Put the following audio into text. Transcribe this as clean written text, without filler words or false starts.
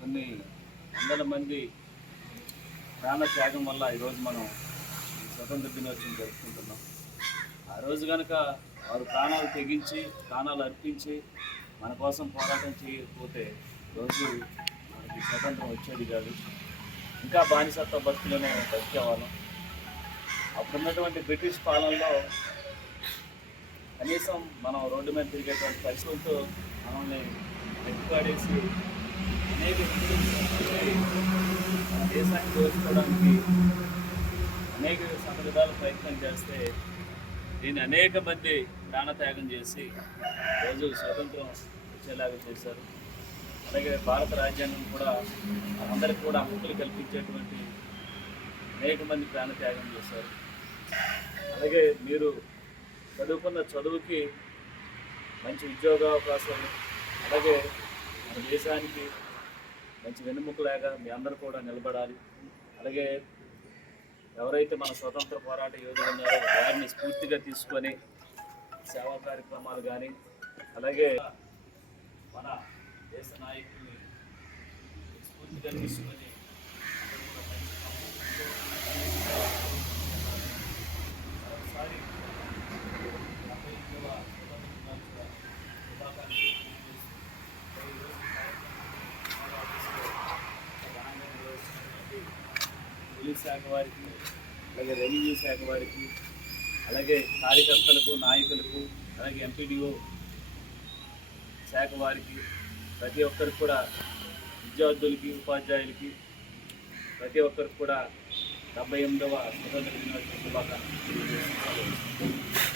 కొన్ని వందల మంది ప్రాణ త్యాగం వల్ల ఈరోజు మనం ఈ స్వతంత్ర దినోత్సవం జరుపుకుంటున్నాం. ఆ రోజు కనుక వారు ప్రాణాలు తెగించి ప్రాణాలు అర్పించి మన కోసం పోరాటం చేయకపోతే రోజు మనకి స్వతంత్రం వచ్చేది కాదు. ఇంకా బానిసత్వ బతుకులోనే బతికేవాళ్ళం. అప్పుడున్నటువంటి బ్రిటిష్ పాలనలో కనీసం మనం రోడ్డు మీద తిరిగేటువంటి పరిస్థితులతో మనల్ని వెతుకాడేసి అనేక మన దేశాన్ని దోచుకోవడానికి అనేక విధాల ప్రయత్నం చేస్తే దీన్ని అనేక మంది ప్రాణత్యాగం చేసి రోజు స్వతంత్రం వచ్చేలాగా చేశారు. అలాగే భారత రాజ్యాంగం కూడా అందరికీ కూడా హక్కులు కల్పించేటువంటి అనేక మంది ప్రాణత్యాగం చేశారు. అలాగే మీరు చదువుకున్న చదువుకి మంచి ఉద్యోగ అవకాశాలు, అలాగే మన దేశానికి మంచి వెన్నుముకలాగా మీ అందరూ కూడా నిలబడాలి. అలాగే ఎవరైతే మన స్వతంత్ర పోరాట యోధులు ఉన్నారో వారిని స్ఫూర్తిగా తీసుకొని సేవా కార్యక్రమాలు కానీ, అలాగే మన దేశ నాయకుల్ని స్ఫూర్తిగా తీసుకొని ఒకసారి పోలీస్ శాఖ వారికి, అలాగే రెవెన్యూ శాఖ వారికి, అలాగే కార్యకర్తలకు, నాయకులకు, అలాగే ఎంపీడీఓ శాఖ వారికి, ప్రతి ఒక్కరికి కూడా, విద్యార్థులకి, ఉపాధ్యాయులకి, ప్రతి ఒక్కరికి కూడా 78వ స్వతంత్ర దినోత్సవ శుభాకాంక్షలు తెలియజేస్తున్నాను.